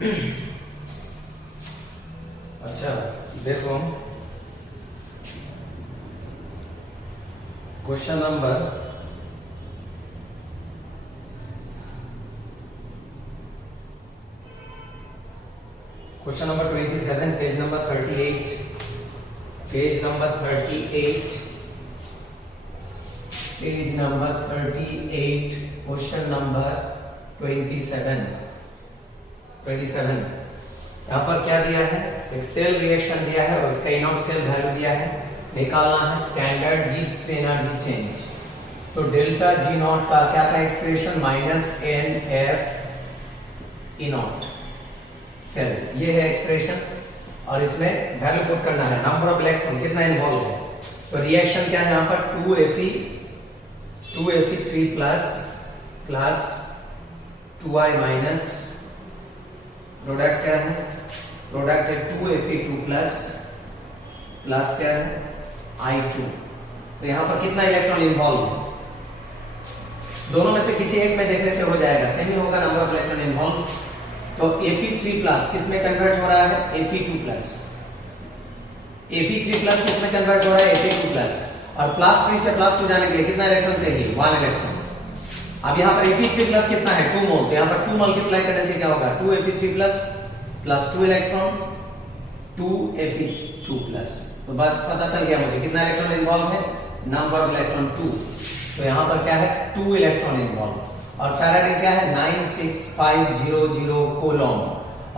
अच्छा देखो, question number question number 27, page number 38, page number 38, page number 38, question number 27 यहाँ पर क्या दिया है? एक सेल रिएक्शन दिया है और उसका इनऑट सेल वैल्यू दिया है, निकालना है स्टैंडर्ड गिब्स एनर्जी चेंज। तो डेल्टा जी नॉट का क्या था एक्सप्रेशन? -NF इनॉट सेल, ये है एक्सप्रेशन। और इसमें वैल्यू पुट करना है, नंबर ऑफ इलेक्ट्रॉन कितना इन्वॉल्व है। तो रिएक्शन क्या है यहाँ पर? 2Fe3 plus 2I minus, product क्या है? प्रोडक्ट है 2Fe2 प्लस क्या है? I2। तो यहां पर कितना इलेक्ट्रॉन इन्वॉल्व है? दोनों में से किसी एक में देखने से हो जाएगा, सेम ही होगा नंबर ऑफ इलेक्ट्रॉन इन्वॉल्व। तो Fe3 प्लस किस में कन्वर्ट हो रहा है? Fe2 plus. Fe3 प्लस किस में कन्वर्ट हो रहा है? Fe2 plus. और +3 से +2 जाने के लिए कितना इलेक्ट्रॉन चाहिए? 1 इलेक्ट्रॉन। अब यहाँ पर Fe3 प्लस कितना है? 2 मोल। तो यहाँ पर 2 मल्टीप्लाई करने से क्या होगा? 2Fe3 plus 2 electron 2Fe2 plus. तो बस पता चल गया मुझे कितना इलेक्ट्रॉन इन्वॉल्व है, नंबर ऑफ इलेक्ट्रॉन 2। तो यहाँ पर क्या है? 2 इलेक्ट्रॉन इन्वॉल्व। और फैराडे क्या है? 96500 कोलॉम।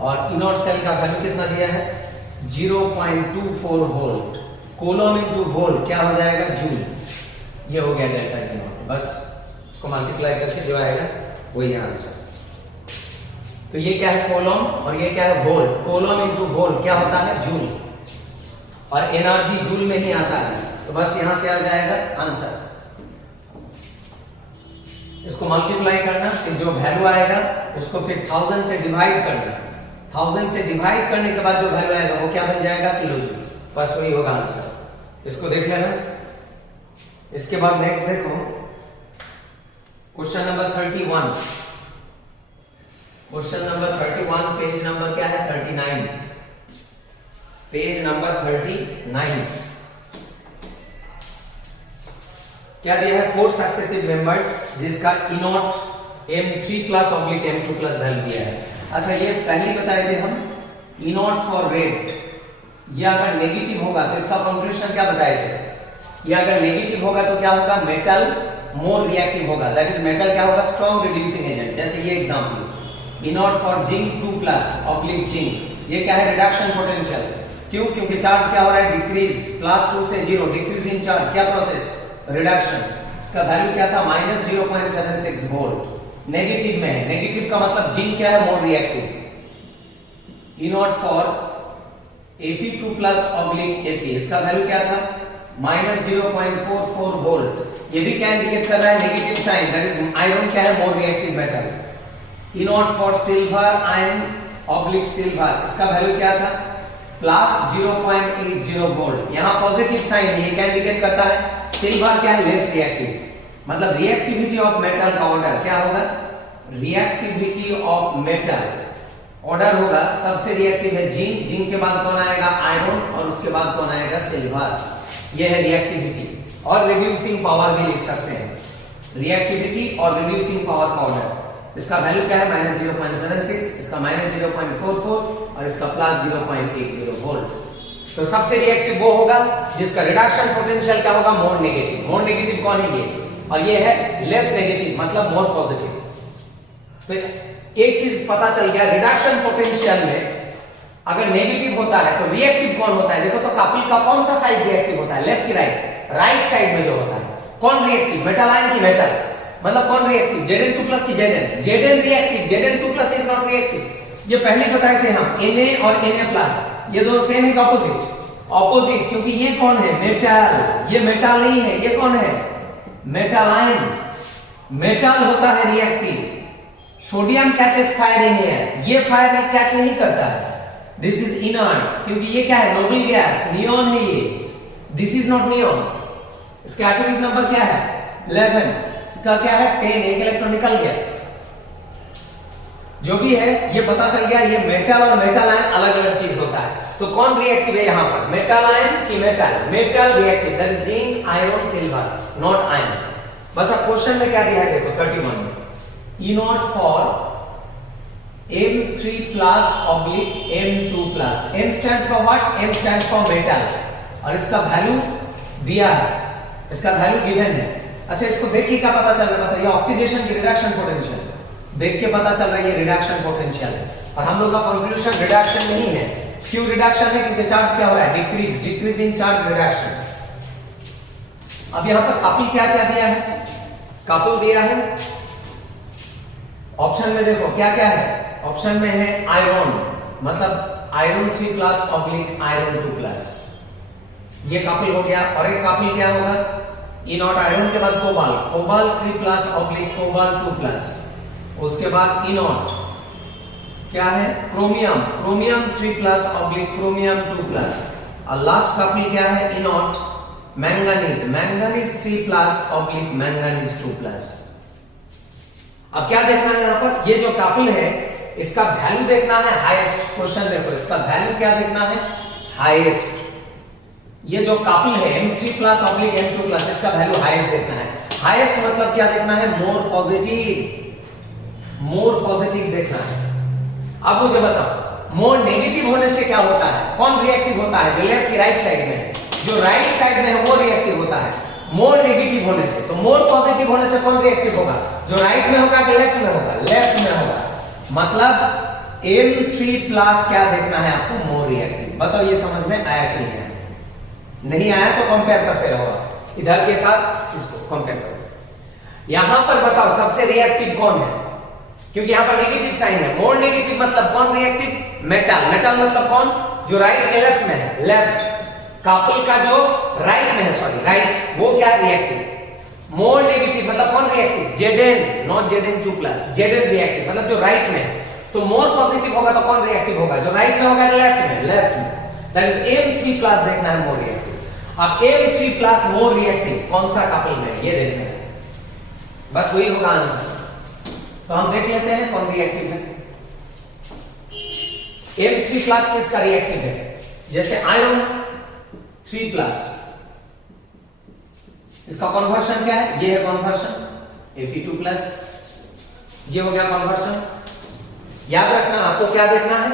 और इनॉट सेल का वैल्यू कितना दिया है? 0.24 वोल्ट। कोलॉम इनटू वोल्ट क्या हो जाएगा? जूल। ये हो गया डेल्टा जी नॉट। बस इसको मल्टीप्लाई करके जो आएगा वही आंसर। तो ये क्या है? कोलॉम। और ये क्या है? वोल्ट। कोलॉम इनटू वोल्ट क्या होता है? जूल। और एनर्जी जूल में ही आता है। तो बस यहां से आ जाएगा आंसर। इसको मल्टीप्लाई करना, फिर जो वैल्यू आएगा उसको फिर 1000 से डिवाइड करना। 1000 से डिवाइड करने के बाद जो वैल्यू आएगा वो क्या बन जाएगा? Kilo joule. बस वही होगा आंसर। इसको देख लेना। इसके बाद नेक्स्ट देखो, question number 31। Question number 31, page number क्या है? 39। पेज नंबर 39 क्या दिया है? 4 सक्सेसिव मेंबर्स जिसका इनॉट M3 plus oblique M2 plus value दिया है। अच्छा ये पहले बताए थे हम, इनॉट फॉर रेट, ये अगर नेगेटिव होगा तो इसका कंक्लूजन क्या बताए थे? ये अगर नेगेटिव होगा तो क्या होगा? मेटल मोर रिएक्टिव होगा, दैट इज मेटल क्या होगा? Strong reducing agent. जैसे ये example, E naught for zinc 2 plus oblique zinc, ये क्या है? Reduction potential. क्यों? क्योंकि चार्ज क्या हो रहा है? डिक्रीज, +2 से 0, डिक्रीज इन चार्ज, क्या प्रोसेस? रिडक्शन। इसका वैल्यू क्या था? -0.76 वोल्ट। नेगेटिव में है, नेगेटिव का मतलब जिंक क्या है? More reactive. E naught for Fe2 plus oblique Fe, इसका वैल्यू क्या था? -0.44 वोल्ट। ये भी क्या इंडिकेट कर रहा है? Negative sign, that is iron क्या है? More reactive metal. E naught for silver ion oblique silver, इसका वैल्यू क्या था? +0.80 वोल्ट। यहां पॉजिटिव साइन है, ये क्या इंडिकेट करता है? सिल्वर क्या है? Less reactive. मतलब रिएक्टिविटी ऑफ मेटल का ऑर्डर क्या होगा? रिएक्टिविटी ऑफ मेटल ऑर्डर होगा, सबसे रिएक्टिव है जिंक, जिंक के बाद कौन आएगा? आयरन, और उसके बाद कौन आएगा? सिल्वर। यह है रिएक्टिविटी। और रिड्यूसिंग पावर भी लिख सकते हैं, रिएक्टिविटी और रिड्यूसिंग पावर का ऑर्डर। इसका वैल्यू क्या है? -0.76, इसका -0.44 और इसका +0.80 वोल्ट। तो सबसे रिएक्टिव वो होगा जिसका रिडक्शन पोटेंशियल क्या होगा? More negative. मोर नेगेटिव कौन है? ये। और ये है लेस नेगेटिव, मतलब मोर पॉजिटिव। तो एक चीज पता चल गया, रिडक्शन पोटेंशियल में अगर नेगेटिव होता है तो रिएक्टिव कौन होता है? देखो तो कपल का कौन सा साइड रिएक्टिव होता है? लेफ्ट की राइट? राइट साइड में जो होता है कौन रिएक्टिव? मेटल आयन की मेटल, मतलब कौन रिएक्टिव? Zn2 प्लस की Zn? Zn reactive, Zn2 plus is not reactive. ये पहले बताए थे हम, Na और Na प्लस, ये दोनों सेम है ऑपोजिट। ऑपोजिट क्योंकि ये कौन है? मेटल। ये मेटल नहीं है, ये कौन है? Metal ion. मेटल होता है reactive. Sodium catches fire in air, ये फायर कैच नहीं करता है। दिस इज इनर्ट, क्योंकि ये क्या है? नोबल गैस, नियॉन है ये। This is not neon. इसका एटॉमिक नंबर क्या है? 11। इसका क्या है? 10, एक इलेक्ट्रॉन निकल गया। जो भी है ये पता चल गया, ये मेटल और मेटल आयन अलग अलग चीज होता है। तो कौन रिएक्टिव है यहाँ पर, मेटल आयन की metal? Metal reactive, that is zinc, iron, silver, not ion. बस अब क्वेश्चन में क्या दिया है देखो 31 में, E not for M3 plus oblique M2 plus. M stands for what? M stands for metal, और इसका वैल्यू दिया है, इसका वैल्यू गिवन है। अच्छा इसको देख के क्या पता चल रहा है? ये ऑक्सीडेशन की रिडक्शन पोटेंशियल देख के पता चल रहा है ये रिडक्शन पोटेंशियल है, और हम लोग का कंक्लूजन रिडक्शन नहीं है, क्यों रिडक्शन है? क्योंकि चार्ज क्या हो रहा है? Decrease, decreasing charge reduction. अब यहां पर कपल क्या क्या दिया है? कपल दिया है ऑप्शन में, देखो क्या क्या है ऑप्शन में है आयरन, मतलब iron 3 plus oblique iron 2 plus, ये कपल हो गया। और एक कपल क्या होगा? ई नॉट आयरन के बाद cobalt, cobalt 3 plus oblique cobalt 2 plus. उसके बाद ई नॉट क्या है? Chromium, chromium 3 plus oblique chromium 2 plus. और लास्ट कपल क्या है? E naught manganese, manganese 3 plus oblique manganese 2 plus. अब क्या देखना है यहाँ पर? ये जो कपल है इसका वैल्यू देखना है हाईएस्ट। क्वेश्चन देखो इसका वैल्यू क्या देखना है? हाईएस्ट। ये जो कपल है M3 plus oblique M2 plus, इसका वैल्यू हाईएस्ट देखना है। हाईएस्ट मतलब क्या देखना है? मोर पॉजिटिव, मोर पॉजिटिव देखना है। अब मुझे बताओ मोर नेगेटिव होने से क्या होता है? कौन रिएक्टिव होता है? जो लेफ्ट की राइट साइड में है, जो राइट साइड में है वो रिएक्टिव होता है मोर नेगेटिव होने से। तो मोर पॉजिटिव होने से कौन रिएक्टिव होगा? जो राइट में होगा कि लेफ्ट में होगा? लेफ्ट में होगा। मतलब M3 प्लस क्या देखना है आपको? More reactive. बताओ ये समझ में आया कि नहीं आया? नहीं आया तो कंपेयर करते रहो, इधर के साथ इसको कंपेयर करो। यहां पर बताओ सबसे रिएक्टिव कौन है? क्योंकि यहां पर नेगेटिव साइन है। मोर नेगेटिव मतलब कौन रिएक्टिव? मेटल। मेटल मतलब कौन? जो राइट के लेफ्ट में है, लेफ्ट। कपल का जो राइट में है, सॉरी राइट, वो क्या है? रिएक्टिव। मोर नेगेटिव मतलब कौन reactive? Zn, not Zn2 plus, Zn reactive मतलब जो राइट में है। तो मोर पॉजिटिव होगा तो कौन रिएक्टिव होगा? जो राइट में होगा, लेफ्ट में? लेफ्ट में। दैट इज M3 प्लस देखना है मोर रिएक्टिव। अब M3 प्लस मोर रिएक्टिव कौन सा कपल में ये देखना है, बस वही होगा आंसर। तो हम देख लेते हैं कौन रिएक्टिव है। M3 प्लस किसका रिएक्टिव है? जैसे आयरन 3 प्लस, इसका कन्वर्शन क्या है? ये है कन्वर्शन Fe2 प्लस, ये हो गया कन्वर्शन। याद रखना आपको क्या देखना है?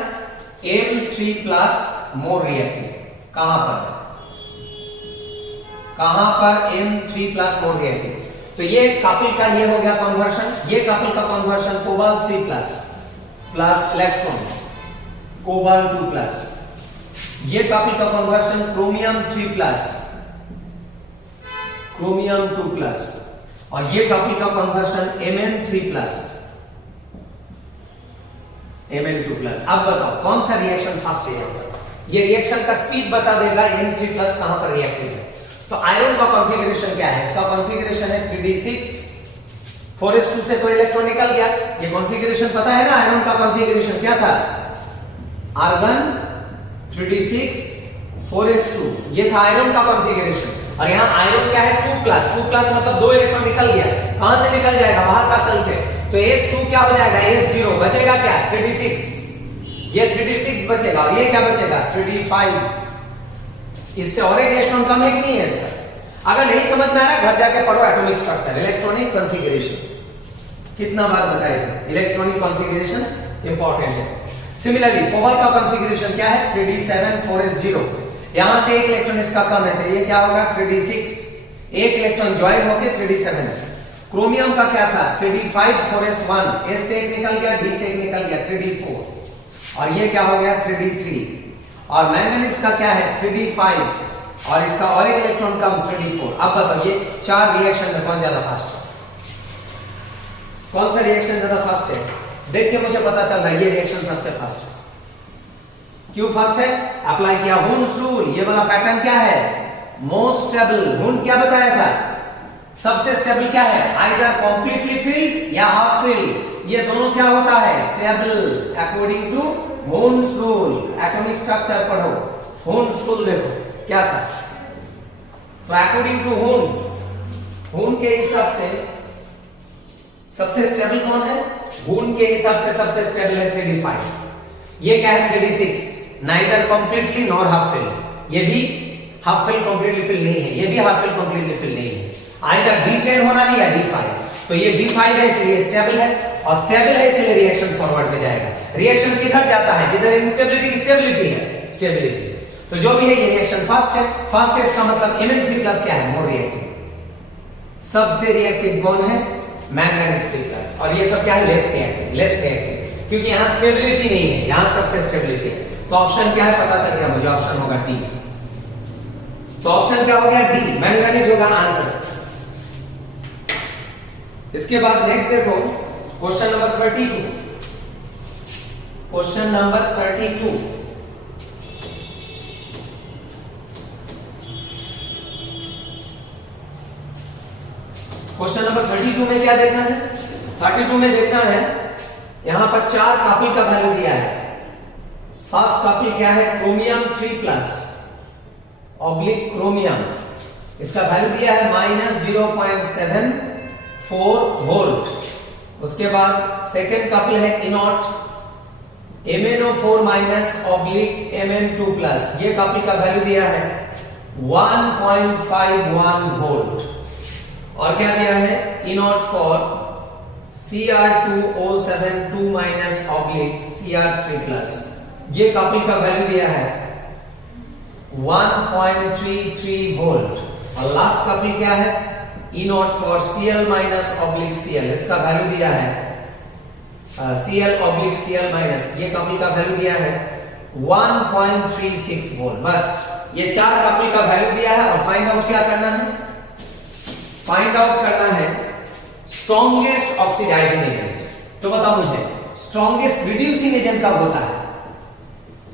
M3 प्लस मोर रिएक्टिव कहां पर है? कहां पर M3 प्लस मोर रिएक्टिव? तो ये कपल का ये हो गया कन्वर्शन, ये कपल का conversion cobalt 3 plus plus electron cobalt 2 plus. ये कपल का conversion chromium 3 plus chromium 2 plus. और ये कपल का conversion Mn3 plus Mn2 plus. अब बताओ कौन सा रिएक्शन फास्ट है यहां पर? ये रिएक्शन का स्पीड बता देगा M3 प्लस कहां पर रिएक्टिव है। तो आयरन का कॉन्फ़िगरेशन क्या है? इसका कॉन्फ़िगरेशन है 3d6 4s2 से तो इलेक्ट्रॉन निकल गया। ये कॉन्फ़िगरेशन पता है ना? आयरन का कॉन्फ़िगरेशन क्या था? आर्गन 3d6 4s2, ये था आयरन का कॉन्फ़िगरेशन। और यहाँ आयरन क्या है? 2 प्लस, 2 प्लस मतलब 2 इलेक्ट्रॉन निकल गया। कहां से निकल जाएगा? बाहर का सेल से। तो S2 क्या हो जाएगा? S0 बचेगा क्या? 3d6, ये 3d6 बचेगा, और ये क्या बचेगा? 3d5। इससे और एक इलेक्ट्रॉन कम है कि नहीं है इसका? अगर नहीं समझ में आ रहा घर जाके पढ़ो एटॉमिक स्ट्रक्चर, इलेक्ट्रॉनिक कॉन्फ़िगरेशन। कितना बार बताया था इलेक्ट्रॉनिक कॉन्फ़िगरेशन इंपॉर्टेंट है। सिमिलरली कोबाल्ट का कॉन्फ़िगरेशन क्या है? 3d7 4s0। यहां से एक इलेक्ट्रॉन इसका कम है तो ये क्या होगा? 3d6, एक इलेक्ट्रॉन ज्वाइन होकर 3d7। क्रोमियम का क्या था? 3d5 4s1, s से एक निकल गया, d से एक निकल गया, 3d4। और ये क्या हो गया? 3d3। और मैंगनीज का क्या है? 3d5, और इसका और एक इलेक्ट्रॉन कम 3d4। अब बताओ ये चार रिएक्शन में कौन ज्यादा फास्ट है? कौन सा रिएक्शन ज्यादा फास्ट है? देख के मुझे पता चल रहा है ये रिएक्शन सबसे फास्ट है। क्यों फास्ट है? अप्लाई किया हुन्स रूल। ये वाला पैटर्न क्या है? Most stable. हुन क्या बताया था? सबसे स्टेबल क्या है? आइदर कंप्लीटली फिल्ड या हाफ फिल्ड। ये दोनों क्या होता है? Stable according to Hund's rule. Atomic structure पढ़ो, हुन्स रूल देखो क्या था। तो अकॉर्डिंग टू हुन के हिसाब से सबसे स्टेबल कौन है? गुण के हिसाब से सबसे स्टेबल है 3d5। ये क्या है 3d6, neither completely nor half fill, ये भी हाफ फिल कंप्लीटली फिल नहीं है, ये भी हाफ फिल कंप्लीटली फिल नहीं है, आइदर d10 होना है या d5। तो ये d5 है इसलिए स्टेबल है, और स्टेबल है इसलिए रिएक्शन फॉरवर्ड में जाएगा। रिएक्शन किधर जाता है, जिधर इंस्टेबिलिटी की स्टेबिलिटी है, स्टेबिलिटी। तो जो भी है ये रिएक्शन फास्ट है। फास्ट है इसका मतलब Mn3+ क्या है, मोर रिएक्टिव। सबसे रिएक्टिव कौन है, मैंगनीज 3+, और ये सब क्या है, लेस रिएक्टिव, लेस रिएक्टिव, क्योंकि यहां स्टेबिलिटी नहीं है, यहां सबसे स्टेबिलिटी है। तो ऑप्शन क्या है पता चल गया मुझे, ऑप्शन होगा डी। तो ऑप्शन क्या हो गया, डी, मैंगनीज होगा आंसर। इसके बाद नेक्स्ट देखो question number 32। Question number 32, question number 32 में क्या देखना है, 32 में देखना है यहां पर 4 कपिल का वैल्यू दिया है। फर्स्ट कपिल क्या है, क्रोमियम 3+ ऑब्लिक क्रोमियम, इसका वैल्यू दिया है -0.74 वोल्ट। उसके बाद सेकेंड कपिल है इनॉट MnO4- ऑब्लिक Mn2+, ये कपिल का वैल्यू दिया है 1.51 वोल्ट। और क्या दिया है, इनॉट फॉर Cr2O7 ऑब्लिक Cr3+, ये कपिल का वैल्यू दिया है 1.33 वोल्ट। और लास्ट कपिल क्या है, इनॉट फॉर Cl- ऑब्लिक Cl, इसका वैल्यू दिया है Cl ऑब्लिक Cl-, ये कपिल का वैल्यू दिया है 1.36 वोल्ट। बस ये 4 कपिल का वैल्यू दिया है, और फाइंड आउट क्या करना है, फाइंड आउट करना है स्ट्रॉन्गेस्ट ऑक्सीडाइजिंग एजेंट। तो बताओ मुझे स्ट्रॉन्गेस्ट रिड्यूसिंग एजेंट कब होता है,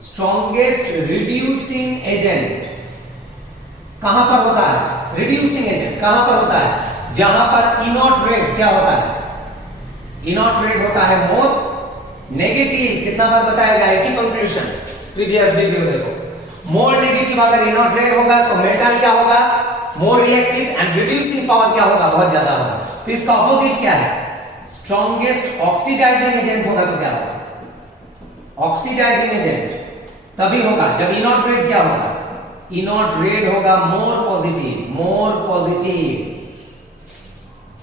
स्ट्रॉन्गेस्ट रिड्यूसिंग एजेंट कहां पर होता है, रिड्यूसिंग एजेंट कहां पर होता है, जहां पर इनॉट रेट क्या होता है, इनॉट रेट होता है मोर नेगेटिव। कितना बार बताया गया है कि कंक्लूजन प्रीवियस वीडियो देखो, मोर नेगेटिव अगर इनॉट रेट होगा तो मेटल क्या होगा, more reactive, and reducing power क्या होगा, बहुत ज्यादा होगा। तो इसका ऑपोजिट क्या है, स्ट्रॉन्गेस्ट ऑक्सीडाइजिंग एजेंट होगा तो क्या होगा, ऑक्सीडाइजिंग एजेंट तभी होगा जब इनॉट रेट क्या होगा, इनॉट रेट होगा मोर पॉजिटिव, मोर पॉजिटिव।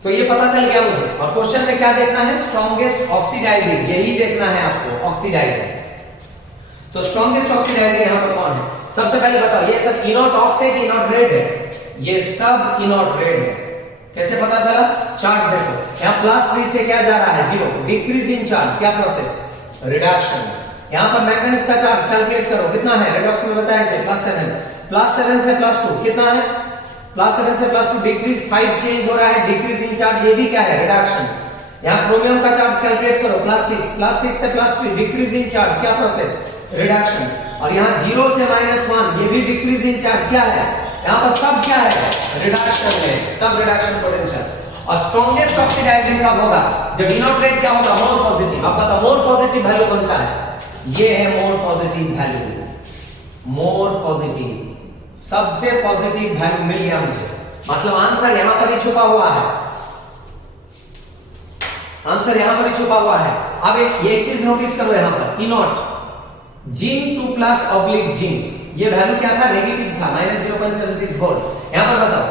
तो ये पता चल गया मुझे। और क्वेश्चन में क्या देखना है, स्ट्रॉन्गेस्ट ऑक्सीडाइजिंग, यही देखना है आपको, ऑक्सीडाइजिंग। तो स्ट्रॉन्गेस्ट ऑक्सीडाइजिंग यहां पर कौन है, सबसे पहले बताओ ये सब इनॉट ऑक्स है कि इनॉट रेट है, ये सब इनॉट रेट है। कैसे पता चला, चार्ज देखो यहां +3 से क्या जा रहा है, 0, डिक्रीज इन चार्ज, क्या प्रोसेस, रिडक्शन। यहां पर मैग्नेटिक का चार्ज कैलकुलेट करो कितना है, रिडक्शन में बताया थे +7, +7 से +2 कितना है, +7 से +2 डिक्रीज, 5 चेंज हो रहा है, डिक्रीज इन चार्ज, ये भी क्या है, रिडक्शन। यहां क्रोमियम का चार्ज कैलकुलेट करो +6 से +3 डिक्रीज इन चार्ज, क्या प्रोसेस, रिडक्शन। और यहां 0 से -1 ये भी डिक्रीज इन चार्ज, क्या है, यहां पर सब क्या है, रिडक्शन है, सब रिडक्शन पोटेंशियल। और स्ट्रॉन्गेस्ट ऑक्सीडाइजिंग कब होगा, जब इनॉट रेट क्या होगा, मोर पॉजिटिव। अब बताओ मोर पॉजिटिव वैल्यू कौन सा है, ये है more positive value, more positive, सबसे पॉजिटिव वैल्यू मिल गया मुझे, मतलब आंसर यहां पर ही छुपा हुआ है, आंसर यहां पर ही छुपा हुआ है। अब एक चीज नोटिस करो, यहां पर इनॉट Zn2+ ऑब्लिक जिंक, ये वैल्यू क्या था, नेगेटिव था, -0.76 वोल्ट। यहां पर बताओ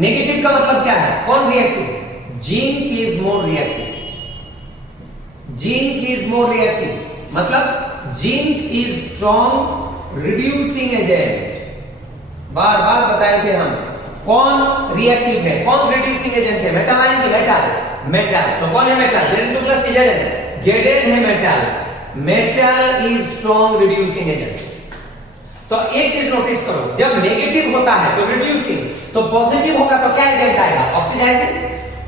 नेगेटिव का मतलब क्या है, कौन reactive, zinc is more reactive, zinc is more reactive, मतलब zinc is strong reducing agent. बार बार बताए थे हम, कौन रिएक्टिव है, कौन रिड्यूसिंग एजेंट है, मेटल आएंगे, मेटल, मेटल। तो कौन है मेटल, Zn2+ की Zn है metal, metal is strong reducing agent. तो एक चीज नोटिस करो, जब नेगेटिव होता है तो रिड्यूसिंग, तो पॉजिटिव होगा तो क्या एजेंट आएगा, ऑक्सीडाइजिंग।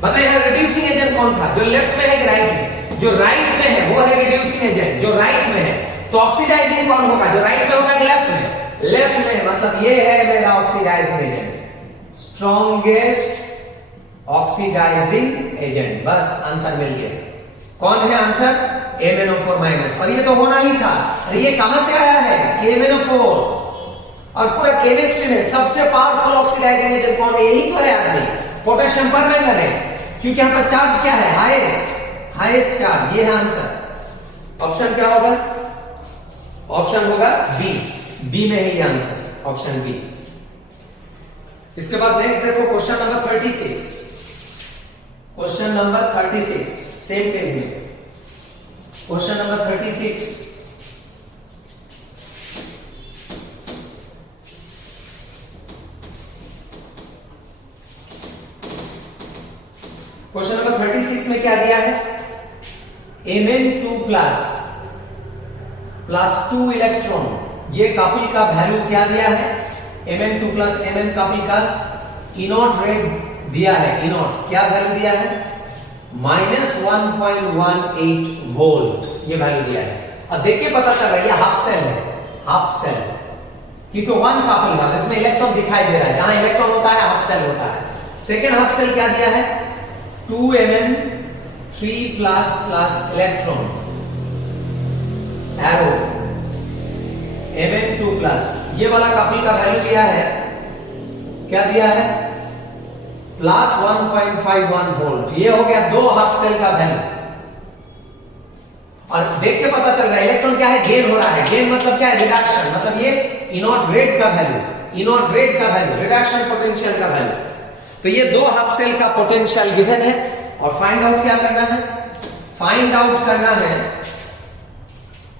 बताइए रिड्यूसिंग एजेंट कौन था, जो लेफ्ट में है कि राइट में, जो राइट में है वो है रिड्यूसिंग एजेंट, जो राइट में है। तो ऑक्सीडाइजिंग कौन होगा, जो राइट में होगा कि लेफ्ट में, लेफ्ट में, मतलब ये है मेरा oxidizing agent, strongest oxidizing agent. बस आंसर मिल गया, कौन है आंसर, MnO4-। और ये तो होना ही था, ये कहां से आया है, MnO4। और पूरा केमिस्ट्री में सबसे पावरफुल ऑक्सीडाइजिंग एजेंट कौन है, यही तो है आदमी, पोटेशियम परमैंगनेट है, क्योंकि यहां पर चार्ज क्या है, हाईएस्ट चार्ज, ये है आंसर। ऑप्शन क्या होगा? ऑप्शन होगा बी, बी में है ये आंसर, ऑप्शन बी। इसके बाद नेक्स्ट देखो question number 36। Question number 36 same page में, क्वेश्चन नंबर 36। क्वेश्चन नंबर 36 में क्या दिया है? Mn2 प्लस 2 इलेक्ट्रॉन, ये कपल का वैल्यू क्या दिया है? Mn2 प्लस Mn कपल का इनॉट रेट दिया है, इनॉट क्या वैल्यू दिया है? -1.18 वोल्ट ये वैल्यू दिया है। अब देखिए पता चल रहा है ये हाफ सेल है, हाफ सेल, क्योंकि वन कपल है, इसमें इलेक्ट्रॉन दिखाई दे रहा है, जहां इलेक्ट्रॉन होता है हाफ सेल होता है। सेकेंड हाफ सेल क्या दिया है? 2Mn3 plus electron, arrow Mn2 plus, ये वाला कपल का वैल्यू दिया है, क्या दिया है? प्लस 1.51 वोल्ट, ये हो गया दो हाफ सेल का वैल्यू। और देख के पता चल रहा है इलेक्ट्रॉन क्या है? गेन हो रहा है। गेन मतलब क्या है? रिडक्शन, मतलब ये इनॉट रेट का वैल्यू, इनॉट रेट का वैल्यू, रिडक्शन पोटेंशियल का वैल्यू। तो ये दो हाफ सेल का पोटेंशियल गिवन है, और फाइंड आउट क्या करना है? फाइंड आउट करना है,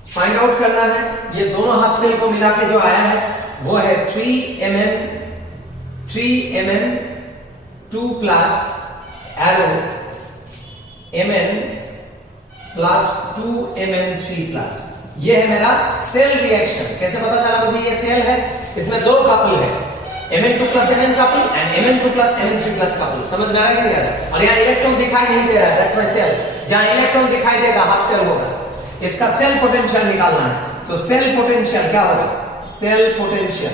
फाइंड आउट करना है ये दोनों हाफ सेल को मिला के जो आया है वो है 3Mn2 plus arrow Mn plus 2Mn3 plus. ये है मेरा सेल रिएक्शन। कैसे पता चला मुझे ये सेल है? इसमें दो कपल है, Mn2 plus Mn couple and Mn2 plus Mn3 plus couple. समझ में आ रहा है नहीं आ रहा? और यहाँ इलेक्ट्रॉन दिखाई नहीं दे रहा है, दैट्स माय सेल। जहां इलेक्ट्रॉन दिखाई देगा हाफ सेल होगा। इसका सेल पोटेंशियल निकालना है, तो सेल पोटेंशियल क्या होगा? Cell potential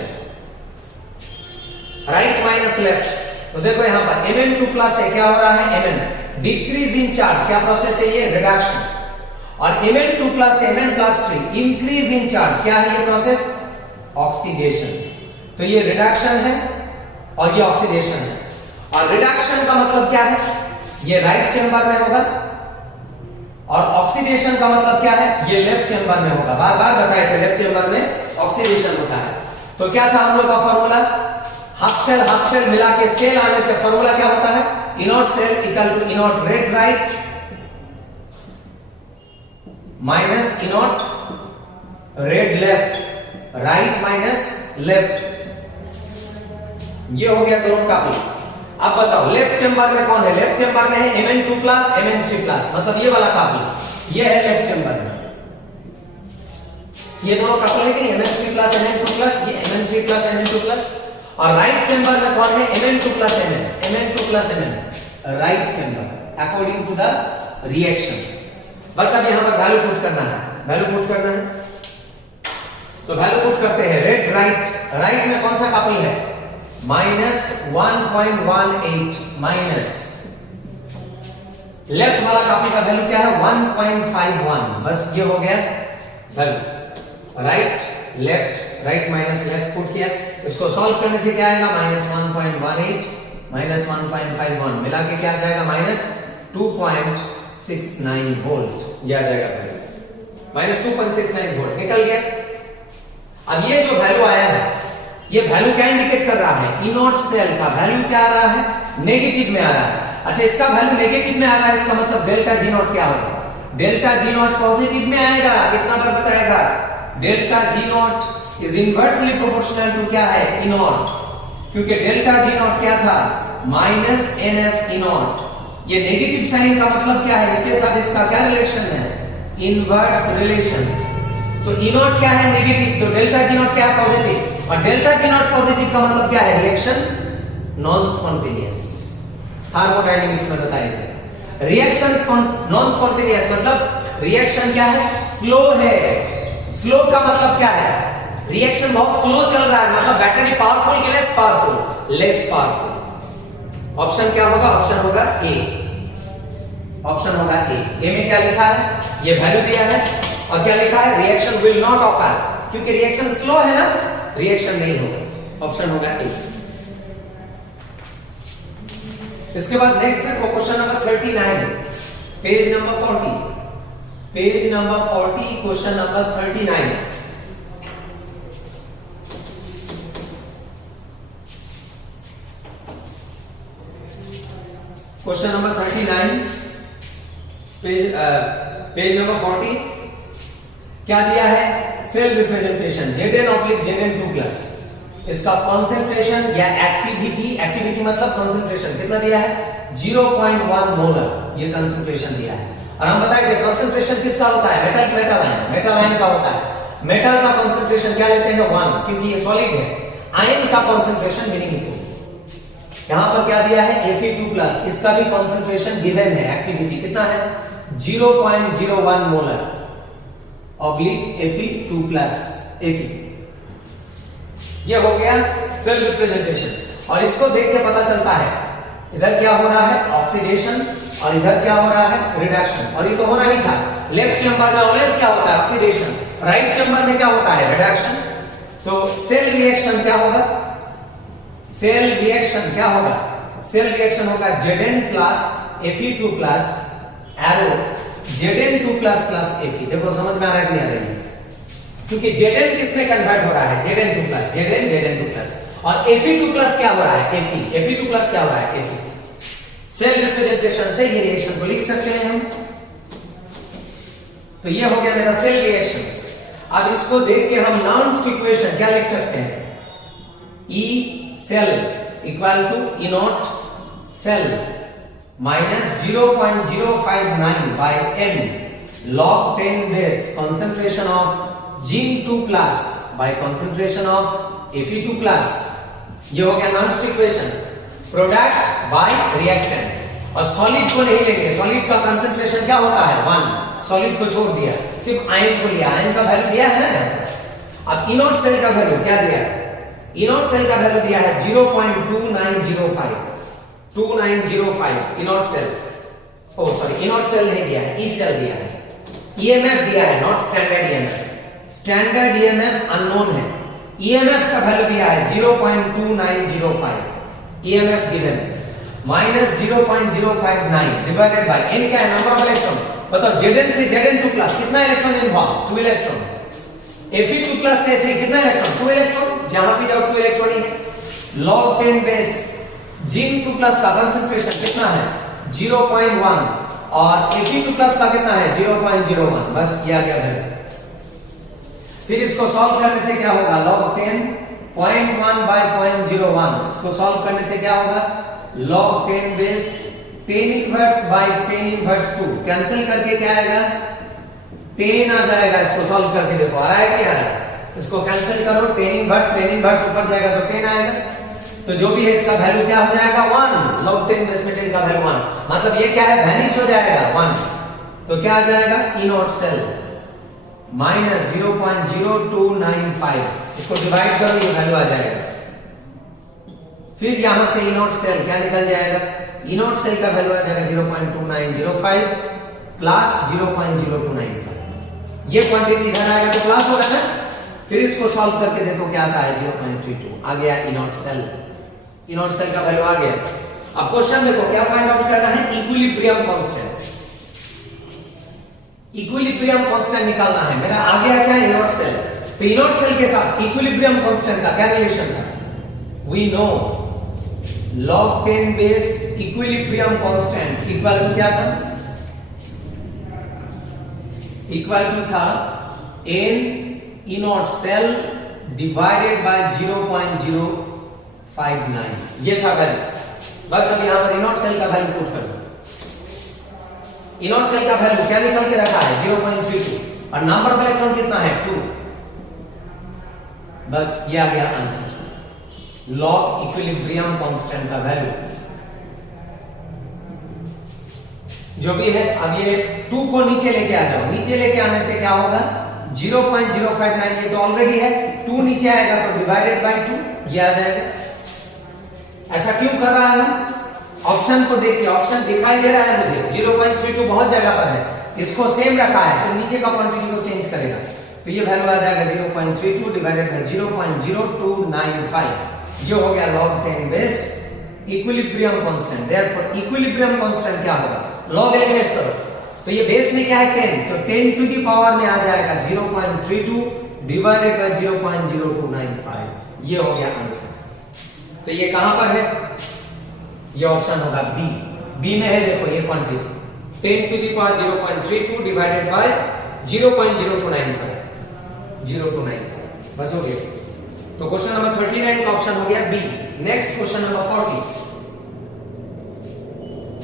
right minus left. तो देखो यहां पर Mn2 प्लस से क्या हो रहा है? Mn डिक्रीज इन चार्ज, क्या प्रोसेस है ये? रिडक्शन। और Mn2 प्लस से Mn+3 इंक्रीज इन चार्ज, क्या है ये प्रोसेस? ऑक्सीडेशन। तो ये रिडक्शन है और ये ऑक्सीडेशन है। और रिडक्शन का मतलब क्या है? ये राइट चेंबर में होगा, और ऑक्सीडेशन का मतलब क्या है? ये लेफ्ट चेंबर में होगा। बार बार बताए थे लेफ्ट चेंबर में ऑक्सीडेशन होता है। तो क्या था हम लोग का फॉर्मूला? हाफ सेल मिला के सेल आने से फॉर्मूला क्या होता है? E naught cell equal to E naught red right minus E naught red left, right minus left. ये हो गया दोनों कपल। अब बताओ लेफ्ट चेंबर में कौन है? लेफ्ट चेंबर में है Mn2 प्लस Mn3 प्लस, मतलब ये वाला कपल, ये है लेफ्ट चेंबर में। ये दोनों कपल है कि नहीं? Mn3 प्लस Mn2 प्लस, ये Mn3 प्लस Mn2 प्लस। और राइट चेंबर में कौन है? Mn2 plus Mn, Mn2 plus Mn, right chamber according to the reaction. बस अब यहां पर वैल्यू पुट करना है, वैल्यू पुट करना है। तो वैल्यू पुट करते हैं। रेट राइट, राइट में कौन सा कपल है? -1.18 माइनस लेफ्ट वाला कपल का वैल्यू क्या है? 1.51। बस ये हो गया value. Right left, right minus left put किया। इसको सॉल्व करने से क्या आएगा? -1.18 माइनस 1.51 मिला के क्या आ जाएगा? -2.69 वोल्ट। ये आ जाएगा वैल्यू, -2.69 वोल्ट निकल गया। अब ये जो वैल्यू आया है, ये वैल्यू क्या इंडिकेट कर रहा है? इनॉट सेल का वैल्यू क्या आ रहा है? नेगेटिव में आ रहा है। अच्छा, इसका वैल्यू नेगेटिव में आ रहा है, इसका मतलब डेल्टा जी नॉट क्या होगा? डेल्टा जी नॉट पॉजिटिव में आएगा। कितना पर बताएगा? Delta G not is inversely proportional to क्या है? इनॉट। क्योंकि डेल्टा जी नॉट क्या था? -NF इनॉट। ये नेगेटिव साइन का मतलब क्या है? इसके साथ इसका क्या रिलेशन है? Inverse relation. तो इनॉट क्या है? नेगेटिव। तो डेल्टा जी नॉट क्या है? पॉजिटिव। और डेल्टा जी नॉट पॉजिटिव का मतलब क्या है? Reaction non spontaneous. थर्मोडायनेमिक्स में बताए थे रिएक्शन नॉन स्पॉन्टेनियस मतलब रिएक्शन क्या है? स्लो है। स्लो का मतलब क्या है? रिएक्शन बहुत स्लो चल रहा है, मतलब बैटरी पावरफुल कि less powerful? Less powerful. Option क्या होगा? ऑप्शन होगा ए। ऑप्शन होगा ए। ए में क्या लिखा है? ये वैल्यू दिया है, और क्या लिखा है? Reaction will not occur. क्योंकि रिएक्शन स्लो है ना, रिएक्शन नहीं होगा। ऑप्शन होगा ए। इसके बाद नेक्स्ट देखो question number 39। Page number 40, page number 40, question number 39। Question number 39, page number 40। क्या दिया है? सेल रिप्रेजेंटेशन Zn/Zn2+, इसका कॉन्सेंट्रेशन या एक्टिविटी, एक्टिविटी मतलब कॉन्सेंट्रेशन कितना दिया है? 0.1 मोलर ये कंसंट्रेशन दिया है। और हम बताए थे कंसंट्रेशन किसका होता है? मेटल मेटल आयन का होता है। मेटल का कंसंट्रेशन क्या लेते हैं? 1, क्योंकि ये सॉलिड है। आयन का कंसंट्रेशन मीनिंगफुल। यहां पर क्या दिया है? Fe2+, इसका भी कंसंट्रेशन गिवन है। एक्टिविटी कितना है? 0.01 मोलर ऑब्लिक Fe2+, Fe। ये हो गया सेल रिप्रेजेंटेशन। और इसको देख के पता चलता है इधर क्या हो रहा है? ऑक्सीडेशन, और इधर क्या हो रहा है? रिडक्शन। और ये तो होना ही था। लेफ्ट चेंबर में ऑलवेज क्या होता है? ऑक्सीडेशन। राइट चेंबर में क्या होता है? रिडक्शन। तो सेल रिएक्शन क्या होगा? सेल रिएक्शन क्या होगा? सेल रिएक्शन होगा Zn+ Fe2+ arrow Zn2++ Fe। देखो समझ में आ रहा है कि नहीं आ रही? क्योंकि Zn किसमें कन्वर्ट हो रहा है? Zn2+, Zn2+, और Fe2+ क्या हो रहा है? Fe2+ क्या हो रहा है? Fe। सेल रिप्रेजेंटेशन से ये रिएक्शन को लिख सकते हैं हम। तो ये हो गया मेरा सेल रिएक्शन। अब इसको देख के हम नाउन्स की इक्वेशन क्या लिख सकते हैं? E cell equal to E naught cell minus 0.059 by n log 10 base concentration of Zn2+ by concentration of Fe2+। ये हो गया non equation. Product bye reactant. और सॉलिड को नहीं लेंगे, सॉलिड का कंसंट्रेशन क्या होता है? 1। सॉलिड को छोड़ दिया, सिर्फ आयन को लिया। आयन का वैल्यू दिया है ना। अब इनोट सेल का वैल्यू क्या दिया है? इनोट सेल का वैल्यू दिया है 0.2905, 2905 इनोट सेल। ओ सॉरी, इनोट सेल नहीं दिया है, ई सेल दिया है। ईएमएफ दिया है, not standard EMF. Standard EMF unknown है। ईएमएफ का वैल्यू दिया है 0.2905, EMF given minus 0.059 divided by n क्या है? Number of electron. बताओ Zn से Zn2+ कितना इलेक्ट्रॉन इन्वॉल्व? 2 इलेक्ट्रॉन। Fe2+ से Fe कितना इलेक्ट्रॉन? 2 इलेक्ट्रॉन। जहां भी जाओ 2 इलेक्ट्रॉन ही है। log 10 बेस Zn2+ का कंसंट्रेशन कितना है? 0.1, और Fe2+ का कितना है? 0.01। बस ये आ गया है। फिर इसको सॉल्व करने से क्या होगा? log 10 0.1 by 0.01, इसको सॉल्व करने से क्या होगा? log 10 base 10 inverse by 10 inverse 2 cancel करके क्या आएगा? 10 आ जाएगा। इसको सॉल्व करके देखो आ रहा है क्या? आ रहा है। इसको कैंसिल करो, 10 इनवर्स ऊपर जाएगा तो 10 आएगा। तो जो भी है इसका वैल्यू क्या हो जाएगा? 1। log 10 बेस में 10 का वैल्यू 1, मतलब ये क्या है? वैनिश हो जाएगा 1। तो क्या आ जाएगा? इनोट सेल माइनस 0.0295, इसको डिवाइड करो, ये वैल्यू आ जाएगा। फिर यहां से इनोट सेल क्या निकल जाएगा? इनोट सेल का वैल्यू आ जाएगा 0.2905 प्लस 0.0295। ये क्वांटिटी इधर आएगा तो प्लस होगा ना। फिर इसको सॉल्व करके देखो क्या आता है? 0.32 आ गया इनोट सेल। इनोट सेल का वैल्यू आ गया। अब क्वेश्चन देखो क्या फाइंड आउट करना है? Equilibrium constant. इक्विलिब्रियम कांस्टेंट निकालना है। मेरा आ गया क्या? इनोट सेल। तो इनोट सेल के साथ इक्विलिब्रियम कांस्टेंट का क्या रिलेशन था? We know log 10 base equilibrium constant equal to क्या था? इक्वल टू था n E naught cell divided by 0.059। ये था वैल्यू। बस अब यहां पर इनोट सेल का वैल्यू पुट कर दो। इनोट सेल का वैल्यू क्या निकल के रखा है? 0.32, और नंबर ऑफ इलेक्ट्रॉन कितना है? 2। बस ये आ गया आंसर। लॉग इक्विलिब्रियम कांस्टेंट का वैल्यू जो भी है। अब ये 2 को नीचे लेके आ जाओ। नीचे लेके आने से क्या होगा? 0.059, ये तो ऑलरेडी है। 2 नीचे आएगा तो डिवाइडेड बाय 2 ये आ जाएगा। ऐसा क्यों कर रहा है? ऑप्शन को देख के, ऑप्शन दिखाई दे रहा है मुझे 0.32 बहुत जगह पर है, इसको सेम रखा है, सिर्फ नीचे का क्वांटिटी को चेंज करेगा। तो ये वैल्यू आ जाएगा 0.32 डिवाइडेड बाय 0.0295। ये हो गया log 10 base equilibrium constant. Therefore equilibrium constant क्या होगा? log एलिमिनेट करो, तो ये बेस में क्या है 10, तो 10 टू दी पावर में आ जाएगा 0.32 डिवाइडेड बाय 0.0295, ये हो गया आंसर। तो ये कहां पर है, ये ऑप्शन होगा बी। बी में है देखो ये quantity 10 to the power 0.32 divided by 0.0295, 0295, बस हो गया। तो क्वेश्चन नंबर 39 का ऑप्शन हो गया B. Next question number 40,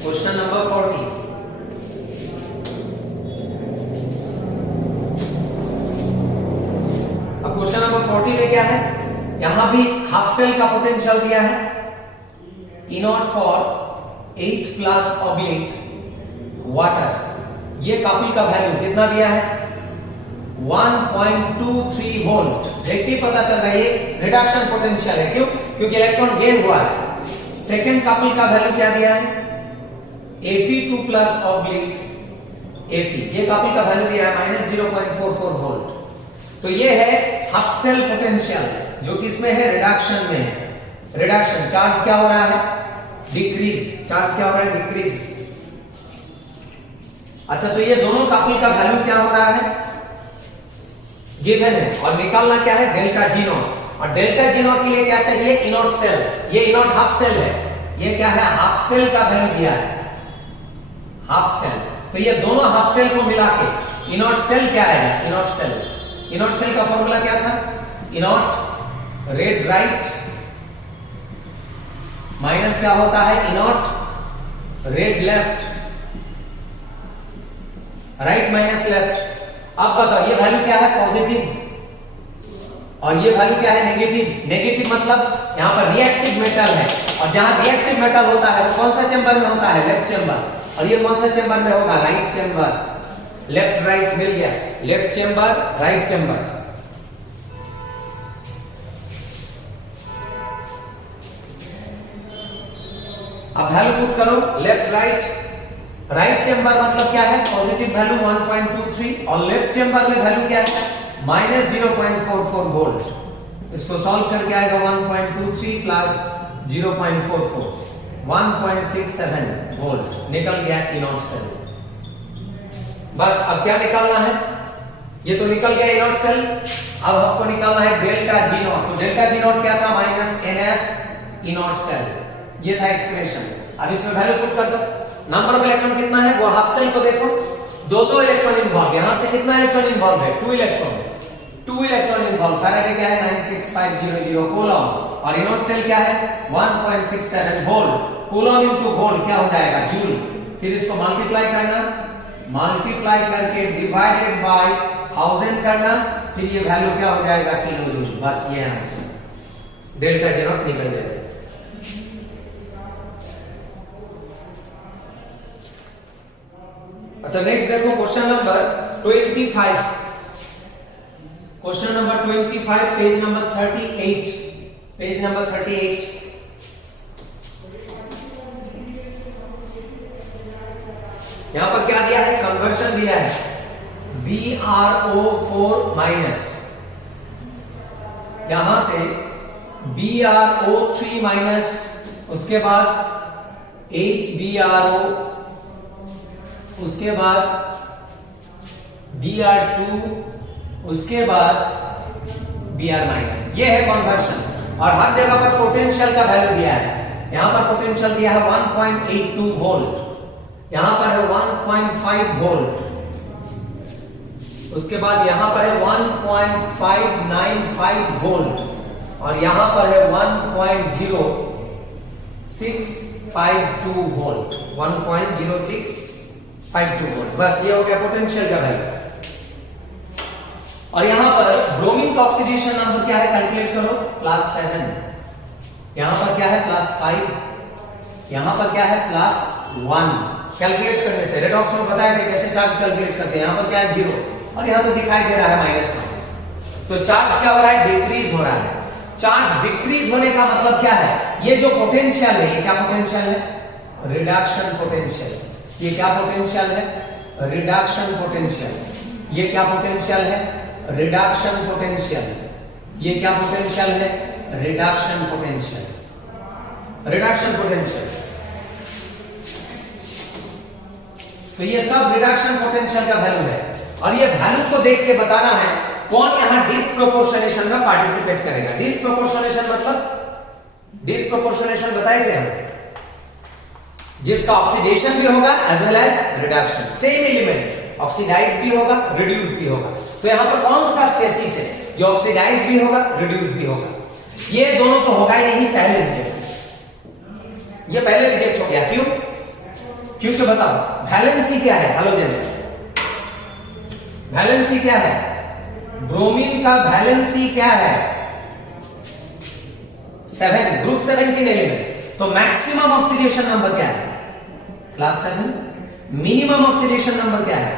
question number 40, अब क्वेश्चन नंबर 40 में क्या है, यहां भी हाफ सेल का पोटेंशियल दिया है, E not for H plus oblique water. ये कॉपी का वैल्यू कितना दिया है 1.23 वोल्ट। देखिए पता चल रहा है ये रिडक्शन पोटेंशियल है, क्यों, क्योंकि इलेक्ट्रॉन गेन हुआ है। सेकेंड कपल का वैल्यू क्या दिया है Fe2 प्लस ऑब्लिक Fe, ये कपल का वैल्यू दिया है -0.44 वोल्ट। तो ये है हाफ सेल पोटेंशियल जो किसमें है, रिडक्शन में है। रिडक्शन चार्ज क्या हो रहा है, डिक्रीज, चार्ज क्या हो रहा है, डिक्रीज। अच्छा, तो ये दोनों कपल का वैल्यू क्या हो रहा है, गिवन है, और निकालना क्या है डेल्टा जी नॉट। और डेल्टा जी नॉट के लिए क्या चाहिए, इनॉट सेल। ये इनॉट हाफ सेल है, ये क्या है हाफ सेल का वैल्यू दिया है, हाफ सेल। तो ये दोनों हाफ सेल को मिला के इनॉट सेल क्या आएगा, इनॉट सेल। इनॉट सेल का फॉर्मूला क्या था, इनॉट रेड राइट माइनस क्या होता है, E naught red left, right minus left. अब बताओ ये वैल्यू क्या है, पॉजिटिव, और ये वैल्यू क्या है, नेगेटिव। नेगेटिव मतलब यहां पर रिएक्टिव मेटल है, और जहां रिएक्टिव मेटल होता है वो कौन सा चेंबर में होता है, लेफ्ट चेंबर, और ये कौन सा चेंबर में होगा, राइट चेंबर। लेफ्ट राइट मिल गया, लेफ्ट चेंबर राइट चेंबर। अब वैल्यू पुट करो, लेफ्ट राइट। राइट चेंबर मतलब क्या है, पॉजिटिव वैल्यू 1.23, और लेफ्ट चेंबर में वैल्यू क्या है -0.44 वोल्ट। इसको सॉल्व करके आएगा 1.23 प्लस 0.44, 1.67 वोल्ट निकल गया इनॉट सेल। बस अब क्या निकालना है, ये तो निकल गया इनॉट सेल। अब आपको निकालना है डेल्टा जी नॉट। तो डेल्टा जी नॉट क्या था, -NF इनॉट सेल, ये था एक्सप्रेशन। अब इसमें वैल्यू पुट कर दो। नंबर ऑफ इलेक्ट्रॉन कितना है, वो हाफ सेल को देखो, दो इलेक्ट्रॉन इन्वॉल्व, यहां से कितना इलेक्ट्रॉन इन्वॉल्व है, 2 इलेक्ट्रॉन इन्वॉल्व। फैराडे क्या है 96500 कूलम, और इनॉट सेल क्या है 1.67 वोल्ट। कूलम इनटू वोल्ट क्या हो जाएगा, जूल। फिर इसको मल्टीप्लाई करना, मल्टीप्लाई करके डिवाइडेड बाय 1000 करना, फिर ये वैल्यू क्या हो जाएगा, किलो जूल। बस ये आंसर, डेल्टा जी नॉट निकल जाएगा। अच्छा, नेक्स्ट देखो question number 25। Question number 25, page number 38, page number 38। यहां पर क्या दिया है, कन्वर्शन दिया है, BrO4 माइनस, यहां से BrO3 माइनस, उसके बाद HBrO, उसके बाद Br2, उसके बाद Br माइनस। ये है कन्वर्शन, और हर जगह पर पोटेंशियल का वैल्यू दिया है। यहां पर पोटेंशियल दिया है 1.82 वोल्ट, यहां पर है 1.5 वोल्ट, उसके बाद यहां पर है 1.595 वोल्ट, और यहां पर है 1.0652 वोल्ट, 1.0652 वोल्ट। बस ये हो गया पोटेंशियल का वैल्यू। और यहां पर ब्रोमीन का ऑक्सीडेशन नंबर क्या है, कैलकुलेट करो, +7, यहां पर क्या है +5, यहां पर क्या है +1। कैलकुलेट करने से रेडॉक्स में बताया था कैसे चार्ज कैलकुलेट करते हैं। यहां पर क्या है 0, और यहां तो दिखाई दे रहा है -1। तो चार्ज क्या हो रहा है, डिक्रीज हो रहा है। चार्ज डिक्रीज होने का मतलब क्या है, ये जो पोटेंशियल है, ये क्या पोटेंशियल है, रिडक्शन पोटेंशियल। ये क्या पोटेंशियल है, रिडक्शन पोटेंशियल। ये क्या पोटेंशियल है, रिडक्शन पोटेंशियल। ये क्या पोटेंशियल है, रिडक्शन पोटेंशियल, रिडक्शन पोटेंशियल। तो ये सब रिडक्शन पोटेंशियल का वैल्यू है, और ये वैल्यू को देख के बताना है कौन यहां डिस्प्रोपोर्शनेशन में पार्टिसिपेट करेगा। डिस्प्रोपोर्शनेशन मतलब डिस्प्रोपोर्शनेशन बताए थे हम, जिसका ऑक्सीडेशन भी होगा as well as reduction. Same element oxidize भी होगा, रिड्यूस भी होगा। तो यहां पर कौन सा स्पेसीज है जो ऑक्सीडाइज भी होगा, रिड्यूस भी होगा? ये दोनों तो होगा ही नहीं, पहले रिजेक्ट। ये पहले रिजेक्ट हो गया, क्यों? क्योंकि बताओ वैलेंसी क्या है हैलोजन में? वैलेंसी क्या है? ब्रोमीन का वैलेंसी क्या है? 7, ग्रुप 17 एलिमेंट। तो मैक्सिमम ऑक्सीडेशन नंबर क्या है? +7। मिनिमम ऑक्सीडेशन नंबर क्या है?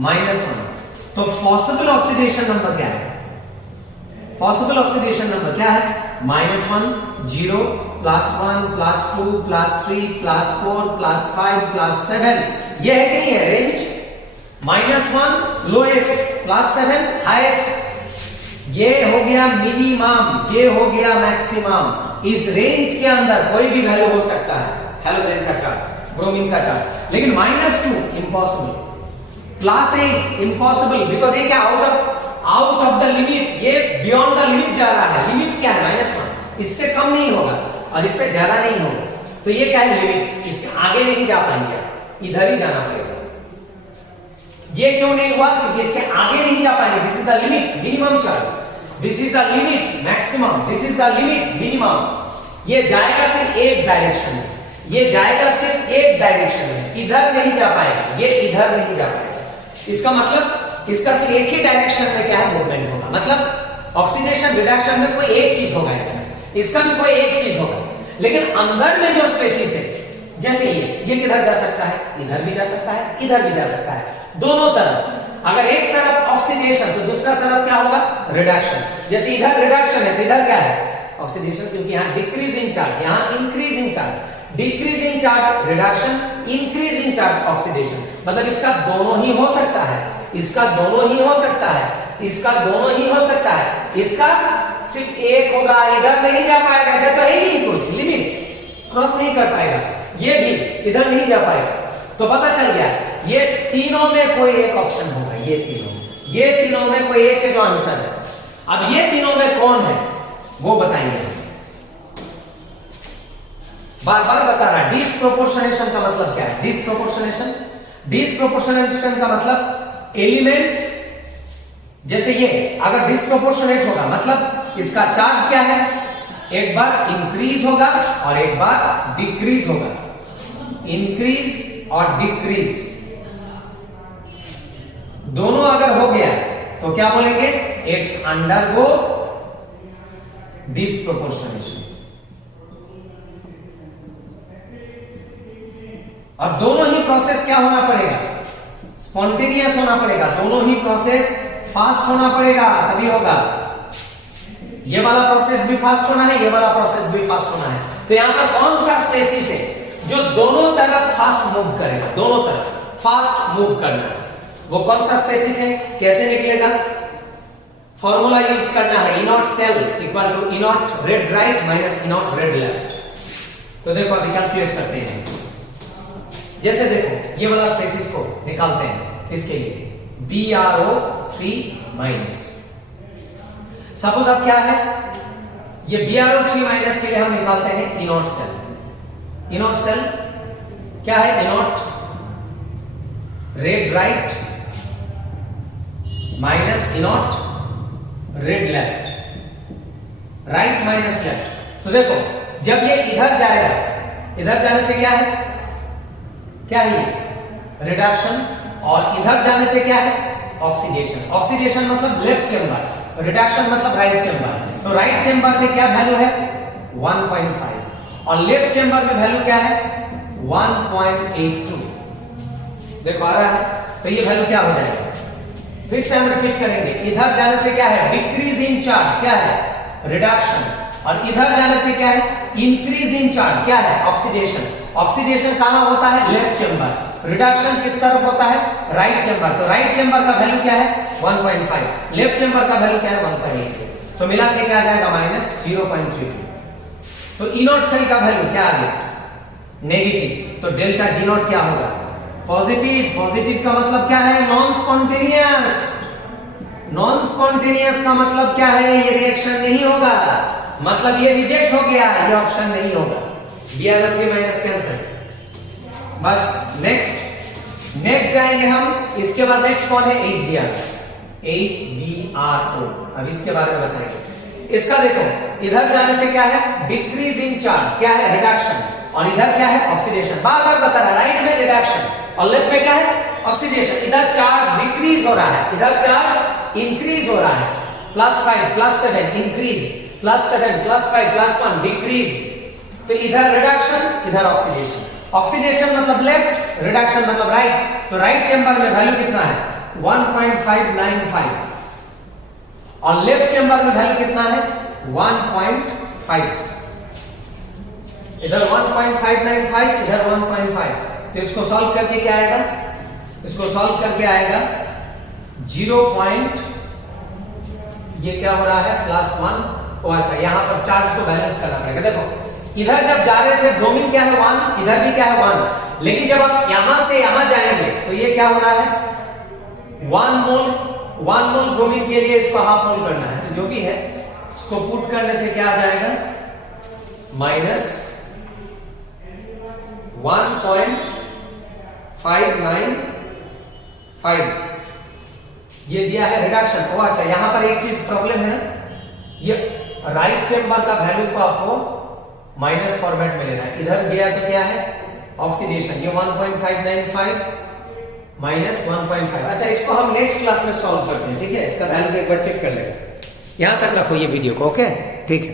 -1। तो पॉसिबल ऑक्सीडेशन नंबर क्या है? पॉसिबल ऑक्सीडेशन नंबर क्या है? -1, 0, +1, +2, +3, +4, +5, +7। ये है कि नहीं है रेंज? -1 lowest, +7 highest. ये हो गया मिनिमम, ये हो गया मैक्सिमम। इस रेंज के अंदर कोई भी वैल्यू हो सकता है हैलोजन का चार्ज, ब्रोमीन का चार्ज। लेकिन -2 इम्पॉसिबल, +8 इम्पॉसिबल, बिकॉज ये क्या आउट ऑफ द लिमिट, ये बियॉन्ड द लिमिट जा रहा है। लिमिट क्या है? -1। इससे कम नहीं होगा और इससे ज्यादा नहीं होगा। तो ये क्या है? लिमिट। इसके आगे नहीं जा पाएंगे, इधर ही जाना पड़ेगा। ये क्यों नहीं हुआ? क्योंकि इसके आगे नहीं जा पाएंगे। This is the limit minimum charge, this is the limit maximum, this is the limit minimum. ये जाएगा सिर्फ एक डायरेक्शन में, ये जाएगा सिर्फ एक डायरेक्शन में, इधर नहीं जा पाएगा, ये इधर नहीं जा पाएगा। इसका मतलब इसका सिर्फ एक ही डायरेक्शन में क्या है? मूवमेंट होगा। मतलब ऑक्सीडेशन रिडक्शन में कोई एक चीज होगा, इसका भी कोई एक चीज होगा। लेकिन अंदर में जो स्पेसीज है, जैसे ये किधर जा सकता है? इधर भी जा सकता है, इधर भी जा सकता है, दोनों तरफ। अगर एक तरफ ऑक्सीडेशन तो दूसरा तरफ क्या होगा? रिडक्शन। जैसे इधर रिडक्शन है तो इधर क्या है? ऑक्सीडेशन, क्योंकि यहां डिक्रीज इन चार्ज, यहां increase in charge. Decrease in charge reduction, increase in charge oxidation. मतलब इसका दोनों ही हो सकता है, इसका दोनों ही हो सकता है, इसका दोनों ही हो सकता है। इसका सिर्फ एक होगा, इधर नहीं जा पाएगा, इधर तो है ही नहीं, कुछ लिमिट क्रॉस नहीं कर पाएगा। ये भी इधर नहीं जा पाएगा। तो पता चल गया ये तीनों में कोई एक ऑप्शन होगा। ये तीनों में कोई एक है जो आंसर है। अब ये तीनों में कौन है वो बताएंगे। बार बार बता रहा, डिस्प्रोपोर्शनेशन का मतलब क्या है? डिस्प्रोपोर्शनेशन का मतलब एलिमेंट, जैसे ये अगर डिस्प्रोपोर्शनेट होगा मतलब इसका चार्ज क्या है? एक बार इंक्रीज होगा और एक बार डिक्रीज होगा। इंक्रीज और डिक्रीज दोनों अगर हो गया तो क्या बोलेंगे? It's undergo disproportionation. और दोनों ही प्रोसेस क्या होना पड़ेगा? स्पॉन्टेनियस होना पड़ेगा। दोनों ही प्रोसेस फास्ट होना पड़ेगा, तभी होगा। ये वाला प्रोसेस भी फास्ट होना है, ये वाला प्रोसेस भी फास्ट होना है। तो यहां पर कौन सा स्पेसीज है जो दोनों तरफ फास्ट मूव करेगा? दोनों तरफ फास्ट मूव करना, वो कौन सा स्पेसीज है? कैसे निकलेगा? फॉर्मूला यूज करना है, E naught cell equal to E naught red right minus E naught red left. तो देखो अभी कैलकुलेट करते हैं। जैसे देखो ये वाला स्पेसीज को निकालते हैं, इसके लिए BrO3- सपोज अब क्या है? ये BrO3- के लिए हम निकालते हैं इनॉट सेल। इनॉट सेल क्या है? E naught red right minus E naught red left, right minus left. तो देखो जब ये इधर जाएगा, इधर जाने से क्या है? क्या है ये? रिडक्शन। और इधर जाने से क्या है? ऑक्सीडेशन। ऑक्सीडेशन मतलब लेफ्ट चेंबर, रिडक्शन मतलब राइट चेंबर। तो राइट चेंबर में क्या वैल्यू है? 1.5 और लेफ्ट चेंबर में वैल्यू क्या है? 1.82। देखो आ रहा है। तो ये वैल्यू क्या हो जाएगा? फिर से हम रिपीट करेंगे। इधर जाने से क्या है? डिक्रीज इन चार्ज, क्या है? रिडक्शन। और इधर जाने से क्या है? इंक्रीज इन चार्ज, क्या है? ऑक्सीडेशन। ऑक्सीडेशन कहां होता है? Left chamber. रिडक्शन किस तरफ होता है? Right chamber. तो राइट चेंबर का वैल्यू क्या है? 1.5। लेफ्ट चेंबर का वैल्यू क्या है? 1.8। तो मिला के क्या आ जाएगा? -0.32। तो इनॉट सेल का वैल्यू क्या आ गया? नेगेटिव। तो डेल्टा जी नॉट क्या होगा? पॉजिटिव, पॉजिटिव का मतलब क्या है? Non spontaneous. नॉन स्पॉन्टेनियस का मतलब क्या है? ये रिएक्शन नहीं होगा, मतलब ये रिजेक्ट हो गया, ये ऑप्शन नहीं होगा। Br3 minus cancel. बस नेक्स्ट जाएंगे हम। इसके बाद नेक्स्ट कौन है? HBr। अब इसके बारे में बताएंगे। इसका देखो, इधर जाने से क्या है? डिक्रीज इन चार्ज, क्या है? रिडक्शन। और इधर क्या है? ऑक्सीडेशन। बार बार बता रहा है, राइट में रिडक्शन और लेफ्ट में क्या है? ऑक्सीडेशन। इधर चार्ज डिक्रीज हो रहा है, इधर चार्ज इंक्रीज हो रहा है। +5 +7 इंक्रीज, +7 +5 +1 डिक्रीज। तो इधर रिडक्शन, इधर ऑक्सीडेशन। ऑक्सीडेशन मतलब लेफ्ट, रिडक्शन मतलब राइट। तो राइट चेंबर में वैल्यू कितना है? 1.595 और लेफ्ट चेंबर में वैल्यू कितना है? 1.5। इधर 1.595, इधर 1.5। तो इसको सॉल्व करके क्या आएगा? इसको सॉल्व करके आएगा 0. ये क्या हो रहा है? +1। ओ अच्छा, यहां पर चार्ज को बैलेंस करना पड़ेगा। देखो इधर जब जा रहे थे ब्रोमीन क्या है? 1, इधर भी क्या है? 1। लेकिन जब आप यहां से यहां जाएंगे तो ये क्या हो रहा है? 1 मोल ब्रोमीन के लिए इसको ½ मोल करना है। जो भी है इसको पुट करने से क्या आ जाएगा? -1.595। ये दिया है रिडक्शन। ओ अच्छा, यहां पर एक चीज प्रॉब्लम है ना, ये राइट चेंबर का वैल्यू को आपको माइनस फॉर्मेट में लेना है। इधर गया तो क्या है? ऑक्सीडेशन। ये 1.595 -1.5। अच्छा, इसको हम नेक्स्ट क्लास में सॉल्व करते हैं, ठीक है? इसका वैल्यू एक बार चेक कर लेंगे। यहां तक रखो ये वीडियो को, ओके? ठीक है।